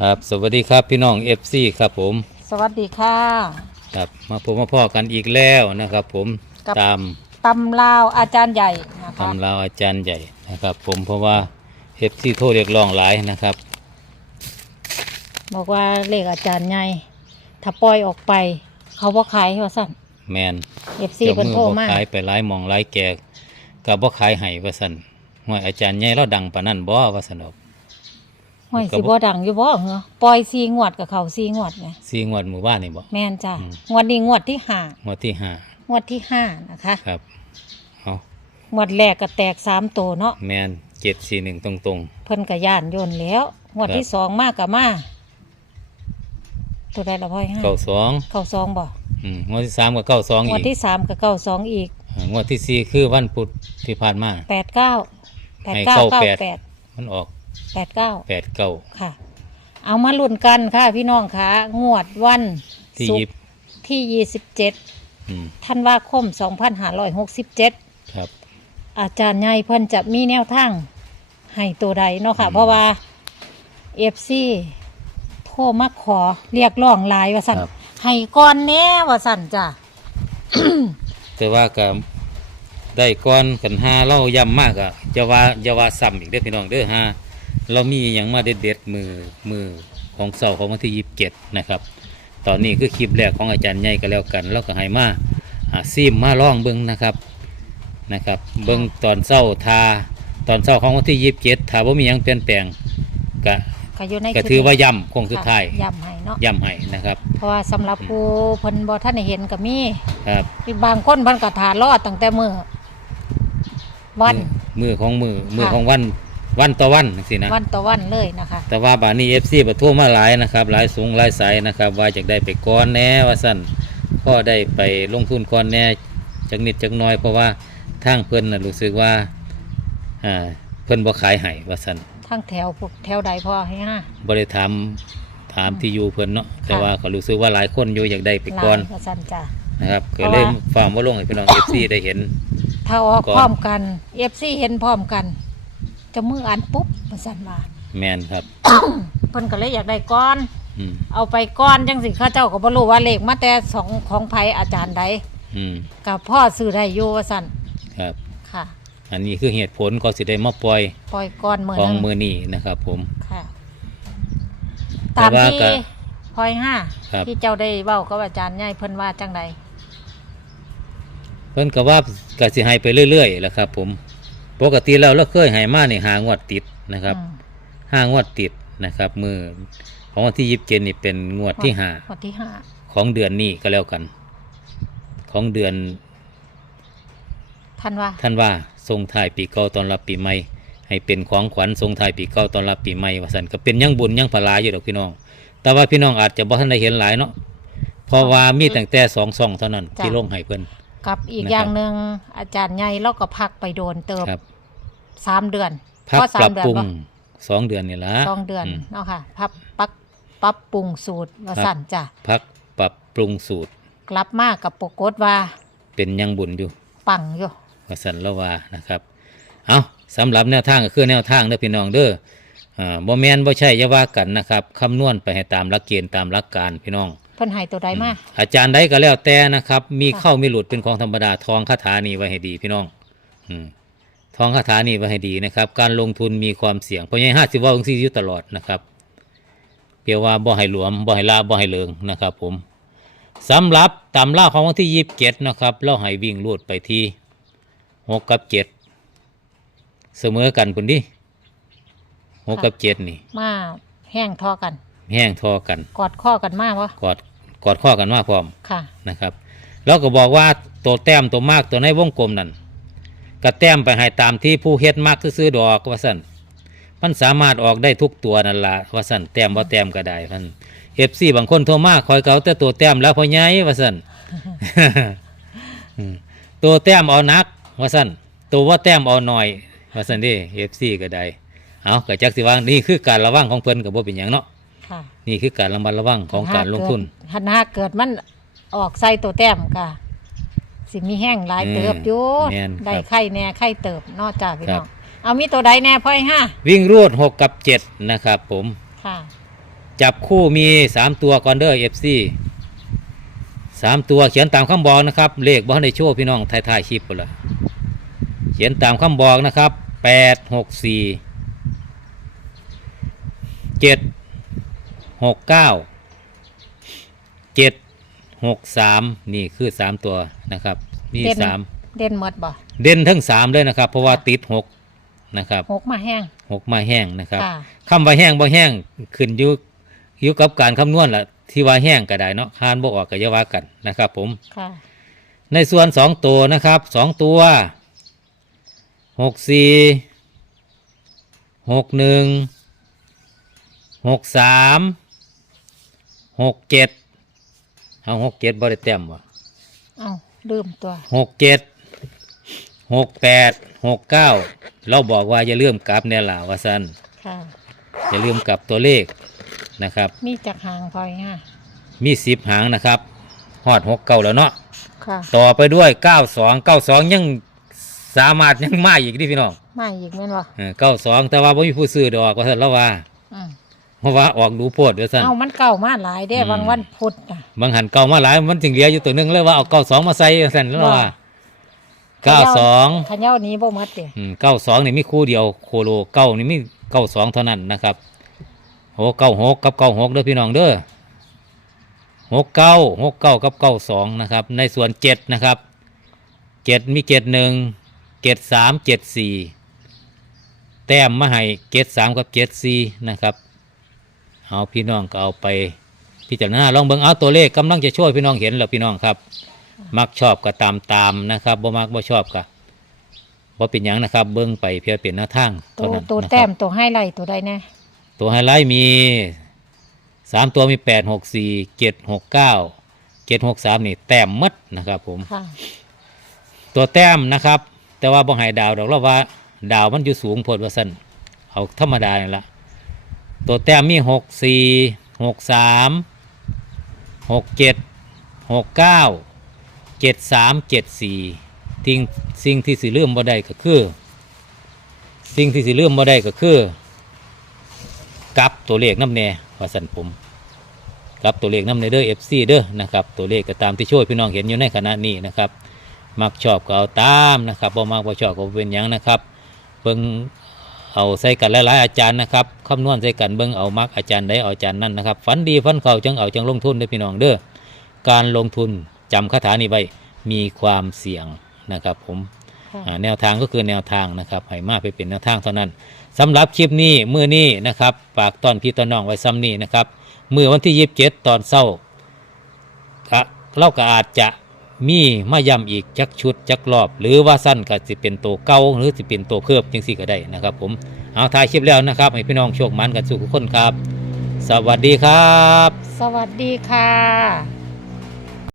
ครับ สวัสดีครับพี่น้อง FC ครับผม สวัสดีค่ะ ครับมาพบมาพ่อกันอีกแล้วนะครับ ผมกับ ตามตำลาวอาจารย์ใหญ่นะคะ ตำราวอาจารย์ใหญ่นะครับ ผมเพราะว่า FC โทรเรียกร้องหลายนะครับ บอกว่าเลขอาจารย์ใหญ่ถ้าปล่อยออกไป เขาบ่ขายว่าสั่นแมนเอฟซีเจ้าเพิ่นมือโทรบ่มาขายไปหลายหมองหลายแก่กับบ่ขายให้ว่าซั่นห้วยอาจารย์ใหญ่เราดังปานนั้นบ่ว่าซั่นดอก ห้อยก็สิบ่บ่ดังอยู่บ่เหรอปล่อยซีงวดกับเขาซีงวดไงซีงวดหมู่บ้านนี่บ่ แม่นจ้ะอืม งวดนี้งวดที่ห้างวดที่ห้างวดที่ห้านะคะครับเอางวดแรกก็แตกสามตัวเนาะแมน741ตรง เพิ่นก็ย่านโยนแล้ว งวดครับ ที่สองมากกับมาตัวใดละพ่อยห้าๆ92เข้าสองบ่อืมงวดที่สามก็92งอีวดกที่สามก็เก้าสองอีกอ่างวดที่สี่คือวันพุธที่ผ่านมา แปดเก้าแปดให้เก้าเข้าเก้าแปด แปดมันออกแปดเก้าแปดเก้าค่ะ เอามาลุ้นกันค่ะพี่น้องค่ะงวดวันที่ศุยิกบร์ที่ยี่สิบเจ็ดอืมธันวาคมสองพันห้าร้อยหกสิบเจ็ด ครับ อาจารย์ใหญ่เพิ่นจะมีแนวทางให้ตัวใดเนาะค่ะ อืม เพราะว่าเอฟซีโทรมาขอเรียกร้องหลายว่าสั่นครับ ให้ก้อนแน่ว่าสั่นจ้ะ แต่ว่าก็ได้ก้อนกันห้าเล่าย่ำมากอะจะว่าจะว่าซ้ำอีกเด้อพี่น้องเด้อฮะ เรามีอย่างมาเด็ดเด็ดๆมือมือของเสาร์ของวันที่ยี่สิบเจ็ดนะครับตอนนี้คือคลิปแรกของอาจารย์ใหญ่ก็แล้วกันแล้วก็ให้มาอ่าซีมมาล่องเบิ้งนะครับนะครับเบิ้งตอนเศร้าทาตอนเศร้าของวันที่ยี่สิบเจ็ดถ้าว่ามีหยังเปลี่ยนแปลงก็ก็อยู่ในก็ชุดถือว่านี้ย่ำคงสุดท้ายค่ะย้ำให้เนาะย่ำให้นะครับ เพราะว่าสำหรับผู้เพิ่นบ่ท่านได้เห็นก็มีครับมีบางคนเพิ่นก็ทานรอดตั้งแต่มื้อวันมือของมือมือค่ะของวัน วันต่อวันสินะวันต่อวันเลยนะคะ แต่ว่าบาดนี้เอฟซีประทั่วมาหลายนะครับหลายสูงหลายสายนะครับ ว่าจะได้ไปก้อนแหน่ว่าสั่นก็ได้ไปลงทุนก้อนแหน่จักนิดจักน้อยเพราะว่าทางเพิ่นน่ะรู้สึกว่าอ่าเพิ่นบ่ขายให้ว่าสั่นทั้งแถวพวกแถวใดพอให้ห้าบ่ได้ถามถามที่อยู่เพิ่นเนาะแต่ค่ะว่าก็รู้สึกว่าหลายคนอยู่อยากได้ไปหลาก้อยนก็สั่นจ้ะนะครับเพก็ราะเลยว่าฝากมาลงให้พี่น้องเอฟซีได้เห็น ถ้าออกก่อนพร้อมกัน FC เห็นพร้อมกัน จะมืออันปุ๊บมันสั่นมาแมนครับ เพิ่นก็เลยอยากได้ก้อน อืมเอาไปก้อนจังสิข้าเจ้าก็บ่รู้ว่าเลขมาแต่สองของไผอาจารย์ใดอืมกับพ่อซื้อได้อยู่ว่าสั่นครับ ค่ะ อันนี้คือเหตุผลก็สิได้มาปล่อยปล่อยก้อนมือของหนึงมือนี้นะครับ ผม ค่ะ แต่ตามว่าที่ก็พลอยห้าครับ ที่เจ้าได้เว้ากับอาจารย์ใหญ่เพิ่นว่าจังใดเพิ่นก็ว่าก็สิให้ไปเรื่อยๆแหละครับ ผม ปกติแล้วเราเคยให้มานี่หางวดติดนะครับอืมห้างวดติดนะครับมือของวันที่ยิบเจนี่เป็นงวดที่ห้าวันที่ห้าของเดือนนี้ก็แล้วกัน ของเดือนท่านว่าท่านว่าทรงท้ายปีเก่าตอนรับปีใหม่ให้เป็นของขวัญทรงท้ายปีเก่าตอนรับปีใหม่ว่าสันก็เป็นยังบุญยังพลาอยู่ดอกพี่น้อง แต่ว่าพี่น้องอาจจะบ่ทันได้เห็นหลายเนาะเพราะว่ามีตั้งแต่สองซองเท่านั้นที่ลงให้เพิ่น กับอีกนะครับอย่างหนึ่งอาจารย์ใหญ่เราก็พักไปโดนเติบครับ สามเดือนพักเพราะสาปรัมบเดือนปรุงบ่สองเดือนนี่ละสองเดือนม เนาะค่ะพับปักปรับปรุงสูตรว่าครับ สั่นจ้ะพักปรับปรุงสูตรกลับมากับปรากฏว่าเป็นยังบุญอยู่ปังอยู่ วสันละว่านะครับเอาสำหรับแนวทางก็คือแนวทางเด้อพี่น้องเด้ออ่าบ่แมนบ่ใช่อย่าว่ากันนะครับคำนวณไปให้ตามหลักเกณฑ์ตามหลักการพี่น้อง เพิ่นให้ตัวใดมาอาจารย์ใดก็แล้วแต่นะครับ มีค่ะเข้ามีหลุดเป็นของธรรมดาทองคาถานี่ไว้ให้ดีพี่น้อง อืมทองคาถานี่ไว้ให้ดีนะครับ การลงทุนมีความเสี่ยงเพราะยังห้าสิบว่าองค์สี่อยู่ตลอดนะครับเปียว่าบ่ให้หลวมบ่ให้ลาบ่ให้เลิงนะครับ ผมสำหรับตำราของวันที่ยี่สิบเจ็ดนะครับเราให้วิ่งลูดไปที่หกกับเจ็ดเสมอกันพุ่นดิหกกับเจ็ดนี่ มาแห้งทอกัน แห้งทอกัน กอดข้อกันมากวะกอด กอดข้อกันมากพร้อมค่ะ นะครับ แล้วก็บอกว่าตัวแต้มตัวมากตัวในวงกลมนั่นก็แต้มไปให้ตามที่ผู้เฮ็ดมากซื้อๆดอกว่าสั่นมันสามารถออกได้ทุกตัวนั่นละว่าสั่นแต้มว่าแต้มก็ได้พันเอฟซีบางคนโทรมาคอยเกาแต่ตัวแต้มแล้วพอไงว่าสั่นอืมตัวแต้มเอานัก ว่าสั่นตัวว่าแต้มเอาหน่อย ว่าสั่นเดิเอฟซีก็ได้เอากระจักสิว่านี่คือการระวังของเพิ่นกับบ่เป็นหยังเนาะ ค่ะนี่คือการระมัดระวังของการลงทุนหันหาเกิดมันออกใส่ตัวแต้มกะสิมีแห้งหลายเติบอยู่แม่นครับได้ไข่แน่ไข่เติบนอกจากพี่ครัน้บองเอามีตัวใดแน่พ่อยห้าวิ่งรวดหกกับเจ็ดนะครับผมค่ะจับคู่มีสามตัวก่อนเด้อเอฟซีสามตัวเขียนตามคำบอกนะครับเลขบ้านในโชว์พี่น้องถ่ายถ่ายๆคลิปหมดละเขียนตามคำบอกนะครับแปดหกสี่เจ็ด หกเก้าเจ็ดหกสามนี่คือสามตัวนะครับมีเด่น สามเด่นหมดบ่เด่นทั้งสามเลยนะครับ เพราะว่าติดหกนะครับหกมาแห้งหกมาแห้งนะครับ ค่ะ คำว่าแห้งบ่แห้งขึ้นอยู่อยู่กับการคำนวณล่ะที่ว่าแห้งก็ได้เนาะคานบ่ออกก็อย่าว่ากันนะครับผม ค่ะ ในส่วนสองตัวนะครับสองตัวหกสี่หกหนึ่งหกสาม หกเจ็ดเอาหกเจ็ดบ่ได้เต็มวะเอาลืมตัวหกเจ็ดหกแปดหกเก้าเราบอกว่าอย่าลืมกลับเนี่ยล่ะว่าสันค่ะ อย่าลืมกลับตัวเลขนะครับ มีจักหางพลอยค่ะมีสิบหางนะครับหอดหกเก้าแล้วเนาะค่ะ ต่อไปด้วยเก้าสองเก้าสองยังสามารถยังมาอีกดิพี่น้องมาอีกแม่นบ่เก้าสองแต่ว่าไม่มีผู้ซื้อดอกว่าท่านแล้วว่า อืม เพราะว่าออกดูโพดเดี๋ยวสั่น เอามันเก่ามาหลายเด้อืม บางวันพุธน่ะ บางหันเก่ามาหลายมันจึงเหลืออยู่ตัวหนึงเลยว่าเอาเก้าสองมาใส่สั่นแล้วว่าว่า เก้าสองขะเหย้านี้บ่หมดเด้เก้าสองนี่มีคู่เดียวโคโลเก้านี่มีเก้าสองเท่านั้นนะครับโหเก้าหกกับเก้าหกเด้อพี่น้องเด้อหกเก้าหกเก้ากับเก้าสองนะครับ ในส่วนเจ็ดนะครับเจ็ดมีเจ็ดหนึ่งเจ็ดสามเจ็ดสี่แต้มมาให้เจ็ดสามกับเจ็ดสี่นะครับ เอาพี่น้องก็เอาไปพิจารณาลองเบิ่งเอาตัวเลขกำลังจะช่วยพี่น้องเห็นแล้วพี่น้องครับ มักชอบก็ตามตามๆนะครับบ่มักบ่ชอบก็บ่เป็นหยังนะครับ เบิ่งไปเพียงเป็นหน้าทางตัเท่าวนั้นตัวนะคแต้รับ มตัวไฮไลท์ตัวใดแน่ตัวไฮไลท์มีสามตัวมีแปดหกสี่เจ็ดหกเก้าเจ็ดหกสามนี่แต้มหมัดนะครับผม ค่ะ ตัวแต้มนะครับ แต่ว่าบ่ใหายดาวดอกเราว่า ดาวมันอยู่สูงโพดว่าสั้นเอาธรรมดานี่ละ ตัวแต้มมีหกสี่หกสามหกเจ็ดหกเก้าเจ็ดสามเจ็ดสี่สิ่งสิ่งที่สิเลื่อมบ่ได้ก็คือ สิ่งที่สิเลื่อมบ่ได้ก็คือ กับตัวเลขน้ำแน่ว่าสันผมกับตัวเลขน้ำในเด้อเอฟซีเด้อนะครับตัวเลขก็ตามที่ช่วยพี่น้องเห็นอยู่ในขณะนี้นะครับมักชอบก็เอาตามนะครับบ่มักบ่ชอบก็เป็นหยังนะครับเบิ่ง เอาใส่กันหลายๆอาจารย์นะครับคำนวณใส่กันเบิ่งเอามักอาจารย์ใดเอาอาจารย์นั่นนะครับฝันดีฝันเขาจังเอาจังลงทุนเด้อพี่น้องเด้อการลงทุนจำคาถานี้ไว้มีความเสี่ยงนะครับ ผมค่ะอ่าแนวทางก็คือแนวทางนะครับให้มาไปเป็นแนวทางเท่านั้นสำหรับคลิปนี้มือนี้นะครับฝากตอนพี่ตอนน้องไว้ซ้ำนี้นะครับมือวันที่ยีิบเจ็ดตอนเศร้าก็เราก็อาจจะ มีมาย้ำอีกจักชุดจักรอบ หรือว่าสั้นก็สิเป็นตัวเก่าหรือสิเป็นตัวเพิ่มจังสี่ก็ได้นะครับ ผมเอาถ่ายคลิปแล้วนะครับ ให้พี่น้องโชคมันกันสู่ทุกคนครับ สวัสดีครับ สวัสดีค่ะ